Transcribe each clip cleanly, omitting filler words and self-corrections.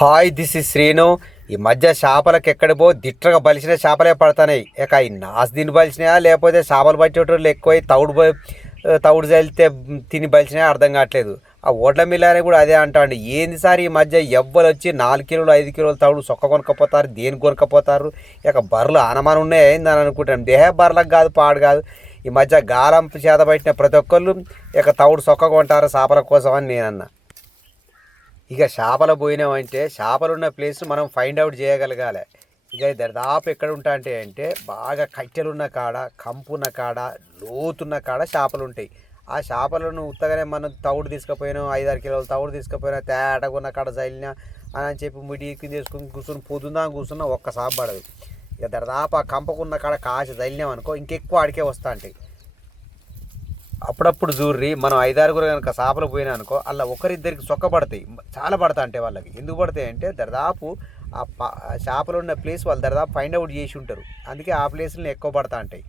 Hi this is Srinu. ఈ మధ్య చేపలకు ఎక్కడ పో దిట్టగా బలిసిన చేపలే పడుతున్నాయి. ఇక ఈ నాసు తిని బలిసినాయా లేకపోతే చేపలు పట్టేటోళ్ళు ఎక్కువ తవుడు చల్లితే తిని బలిసినాయా అర్థం కావట్లేదు. ఆ ఓట్ల మిల్లానే కూడా అదే అంటాండి. ఏంది సార్ ఈ మధ్య ఎవ్వరు వచ్చి 4 కిలోలు 5 కిలోలు తవుడు సొక్క కొనుక్కపోతారు, దేనికి కొనుక్కపోతారు? ఇక బర్రెలు ఆనమానం ఉన్నాయి ఏందని అనుకుంటాను. బర్రెలకు కాదు పాడు కాదు. ఈ మధ్య గాలం చేత పట్టిన ప్రతి ఒక్కళ్ళు ఇక తవుడు సొక్క కొంటారు చేపల కోసం అని నేనన్నా. ఇక చేపలు పోయినామంటే చేపలున్న ప్లేస్ మనం ఫైండ్ అవుట్ చేయగలగాలి. ఇక దాదాపు ఎక్కడ ఉంటా అంటే బాగా కట్టెలున్న కాడ, కంపున్న కాడ, లోతున్న కాడ చేపలు ఉంటాయి. ఆ చేపలను ఉత్తగానే మనం తవుడు తీసుకుపోయినాం, 5-6 కిలోలు తవుడు తీసుకుపోయినా తేటగున్న కాడ చల్లినా అని చెప్పి ముడికి తీసుకుని కూర్చొని పొద్దుందా కూర్చున్నా ఒక్క చేప పడదు. ఇక దాదాపు ఆ కంపకున్న కాడ కాసి చల్లినాం అనుకో ఇంకెక్కువ ఆడికే వస్తూ ఉంటాయి. అప్పుడప్పుడు చూర్రి మనం 5-6 కనుక చేపలు పోయినా అనుకో అలా ఒకరిద్దరికి సొక్క పడతాయి, చాలా పడతా అంటే వాళ్ళకి. ఎందుకు పడతాయి అంటే దాదాపు ఆ చేపలు ఉన్న ప్లేస్ వాళ్ళు దాదాపు ఫైండ్ అవుట్ చేసి ఉంటారు, అందుకే ఆ ప్లేస్ని ఎక్కువ పడతా ఉంటాయి.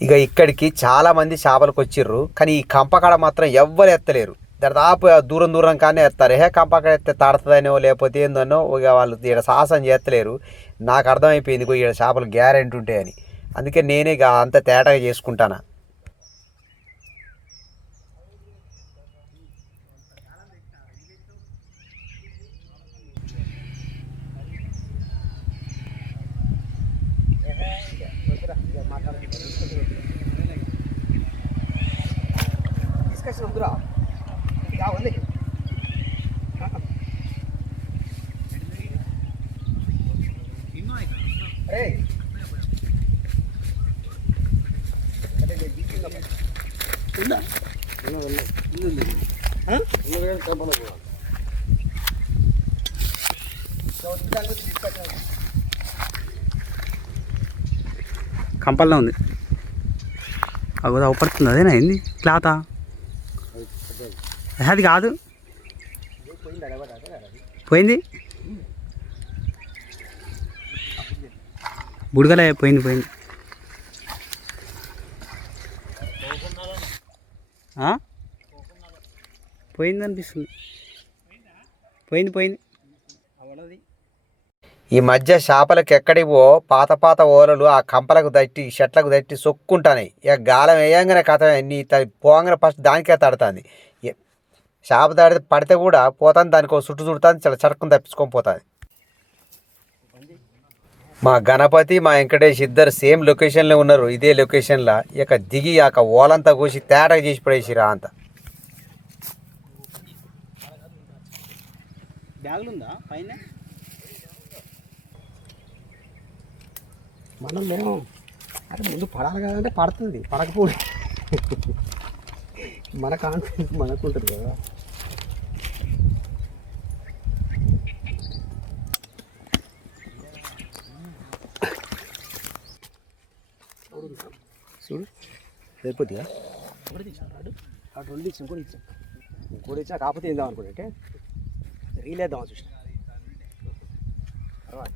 ఇక ఇక్కడికి చాలామంది చేపలకు వచ్చిర్రు, కానీ ఈ కంపకాడ మాత్రం ఎవ్వరు ఎత్తలేరు. దాదాపు దూరం కానీ ఎత్తారు. కంపకాడ ఎత్తే తాడుతుందనో లేకపోతే ఏందనో ఇక వాళ్ళు ఇక్కడ సాహసం చేస్తలేరు. నాకు అర్థమైపోయింది ఇక్కడ చేపలు గ్యారెంటీ ఉంటాయని, అందుకే నేనే ఇక అంత తేటగా చేసుకుంటాను. డిస్కషన్ వద్దురా. కంపల్లో ఉంది. అవి అవపడుతుంది. అదేనా ఏంది క్లాతా? అది కాదు, పోయింది బుడగలే, పోయింది పోయింది అనిపిస్తుంది. పోయింది. ఈ మధ్య చేపలకు ఎక్కడివో పాత ఓలలు ఆ కంపలకు తట్టి చెట్లకు తట్టి సొక్కుంటాయి. ఇక గాలం వేయంగానే కథ నీ పోగానే ఫస్ట్ దానికే తడుతుంది. చేప పడితే కూడా పోతాను, దానికి చుట్టు చుడుతుంది, చాలా చడుక్కుని తప్పించుకొని పోతుంది. మా గణపతి మా వెంకటేష్ ఇద్దరు సేమ్ లొకేషన్లో ఉన్నారు. ఇదే లొకేషన్లో ఇక దిగి ఓలంతా కూసి తేటగా చేసి పడేసిరా అంత. బ్యాగులుందా పైన? మనం అరే ముందు పడాలి కదంటే పడుతుంది, పడకపోతే మన కాన్ఫిడెన్స్ మనకుంటుంది కదా. చూడు సరిపోతుందా? అటు 2 ఇచ్చాం, ఇంకోటి ఇచ్చినా కాకపోతే ఏందాం అనుకుంటే రీలేద్దాం చూసిన తర్వాత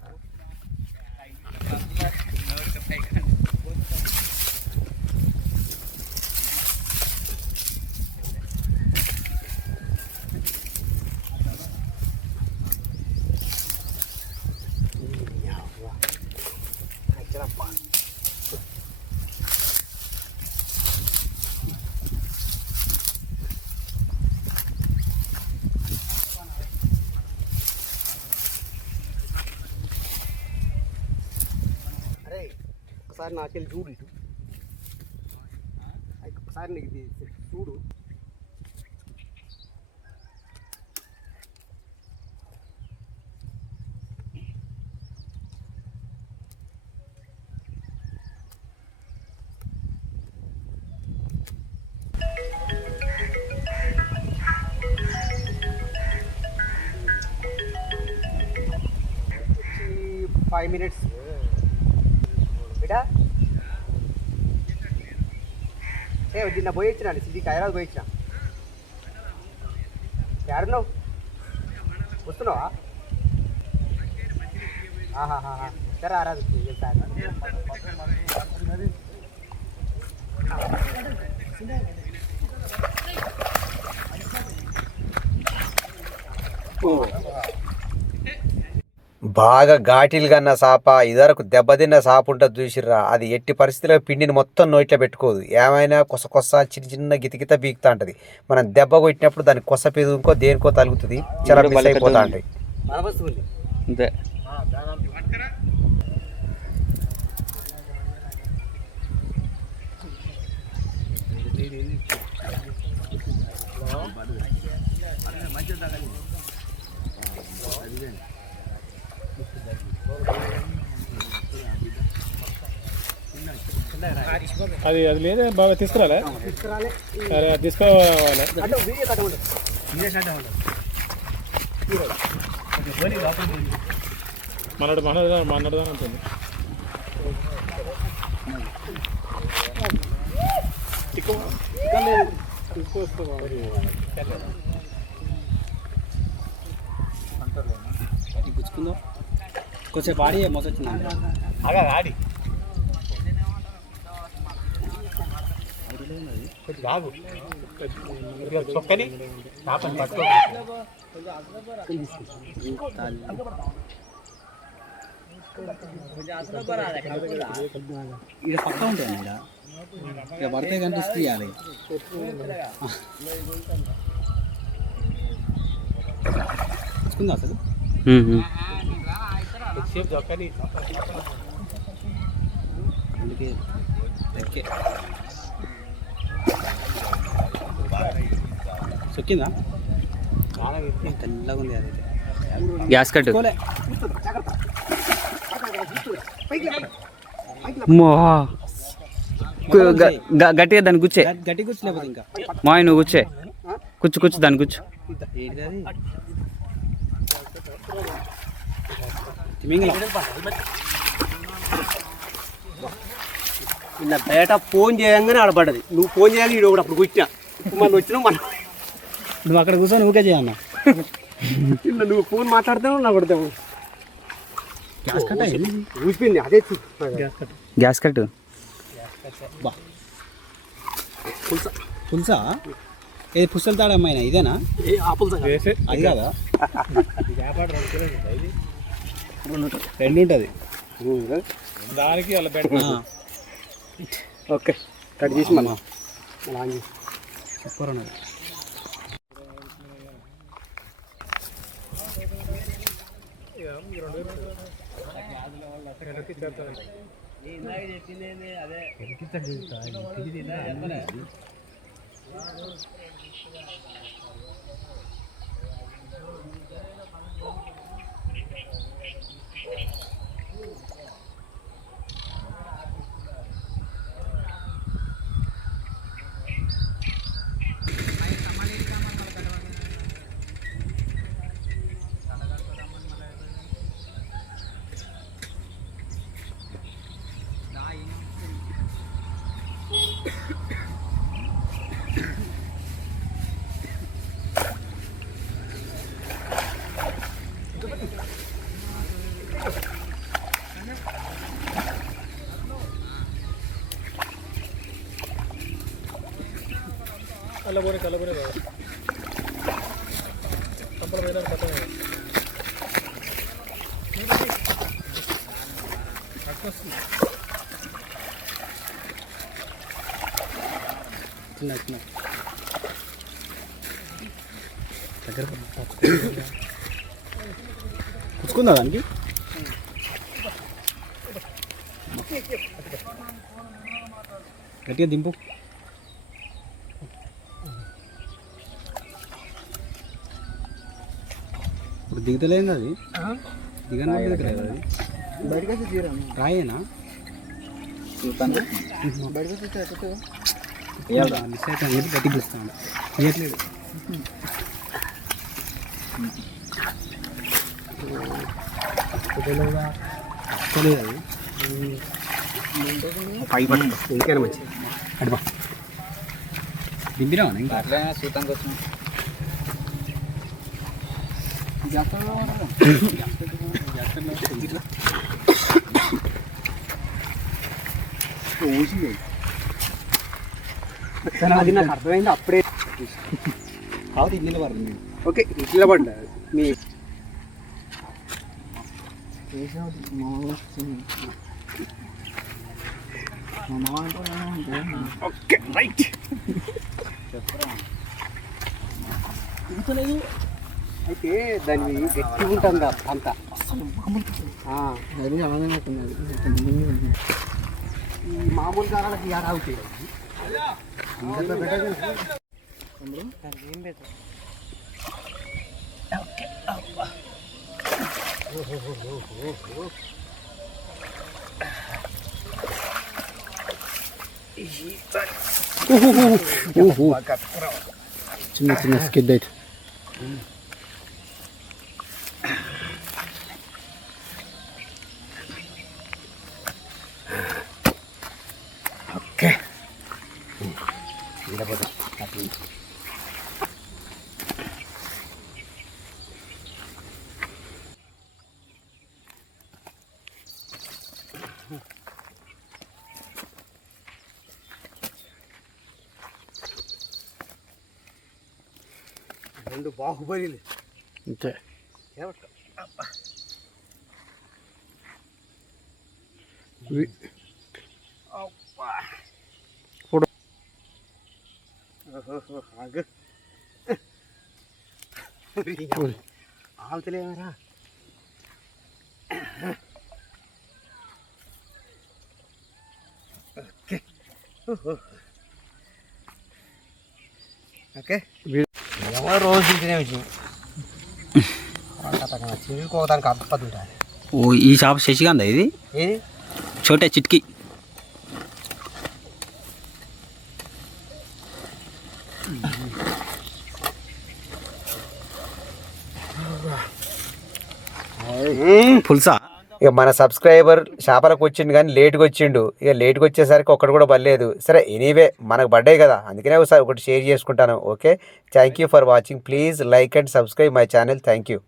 ఒకసారి నాకెళ్ళి చూడు, ఇటు ఒకసారి నీకు చూడు. Five minutes. बेटा నిన్న పోయి వచ్చినండి సిటీకి, హైదరాబాద్ పోయి వచ్చినా. ఎక్కడున్నావు? వస్తున్నావా? సరే ఆరాధ సార్. బాగా ఘాటీలు కన్నా చేప ఇదివరకు దెబ్బతిన్న చేప ఉంటుంది చూసిర్రా, అది ఎట్టి పరిస్థితిలో పిండిని మొత్తం నోట్లో పెట్టుకోదు. ఏమైనా కొస కొస చిన్న చిన్న గితగిత బీగుతూ ఉంటుంది. మనం దెబ్బ కొట్టినప్పుడు దానికి కొస పెదుకో దేనికో తలుగుతుంది, చాలా మిస్ అయిపోతూ ఉంటాయి. అంతే. అది అది లేదే బాగా తీసుకురాలే సరే అది తీసుకోవాలి. మనడుదా ఉంటుంది. పుచ్చుకుందో కొంచెం ఆడి మొదటి ఆడి బాగు చొక్కని చేపని పట్టుకో. ఇక్కడ పక్క ఉంటుంది ఇక పడితే కనిపిస్తే ఇవ్వాలి. పుచ్చుకుందా అసలు చొక్కని అందుకే సొక్కిందా తెల్లగా ఉంది అదైతే. గ్యాస్ కట్టు గట్టిగా దాన్ని గుచ్చే. గట్టి కూర్చోలేకపోతే ఇంకా మాయ నువ్వు కూర్చే. కూర్చు దాన్ని కూర్చు. ఇలా బయట ఫోన్ చేయంగానే ఆడపడ్డది. నువ్వు ఫోన్ చేయాలి ఈడు కూడా అప్పుడు కూర్చున్నా మళ్ళీ వచ్చినావు మనం. నువ్వు అక్కడ కూర్చొని ఊకే చేయన్నా. ఇలా నువ్వు ఫోన్ మాట్లాడతావు నా కొడతావు. గ్యాస్ కట్ ఊసిపోయింది అదే గ్యాస్ కట్టు. బా పులుసా ఏది పుస్తలు తాడమ్మాయినా ఇదేనా? అది కాదా? రెండు ఉంటుంది దానికి అలా పెట్ట. ఓకే కట్ చేసి మళ్ళీ అలా ఆన్ చేసి సూపర్ ఉన్నది. కళ్ళబోరే బాగా కంపల మీద పట్టం దగ్గర పుచ్చుకుందా దానికి? గట్టిగా దింపు. ఇప్పుడు దిగుతలేదు అది. దిగను దిగలేదు అది. రాయేనా? మిస్ అయితే గట్టిగా చూస్తాను. తీయట్లేదు. తెలియదు అది పై పట్టు ఇంకైనా మంచిది. అడిపా దింపినా ఇంకా అట్లా సూతానికి వచ్చిన అది నాకు అర్థమైంది అప్పుడే. కాదు ఇందులో పడుతుంది. ఓకే ఇట్లా పడ్డా మీ ఓకే రైట్ అయితే దాన్ని గట్టి ఉంటుంది అంత ఈ మామూలు దారాలకి యాడ అవుతాయి చిన్న చిన్న స్కిడ్ అయితే ఓకే రెండు బాహుబలి అంతే ఆవుతలేమరా ఓకే ఎవరో రోజు తింటేనే వచ్చినాం చిరుకోవడానికి అంత పద్ధతి ఉంటుంది ఓ ఈ షాప్ శశికాంత్ ఇది ఏది చోటే చిట్కి పుల్సా. ఇక మన సబ్స్క్రైబర్ చేపలకు వచ్చిండు కానీ లేట్గా వచ్చిండు. ఇక లేట్గా వచ్చేసరికి ఒక్కటి కూడా పడలేదు. సరే ఎనీవే మనకు పడ్డాయి కదా, అందుకనే ఒకసారి ఒకటి షేర్ చేసుకుంటాను. Okay, thank you for watching. Please like and subscribe my channel. Thank you.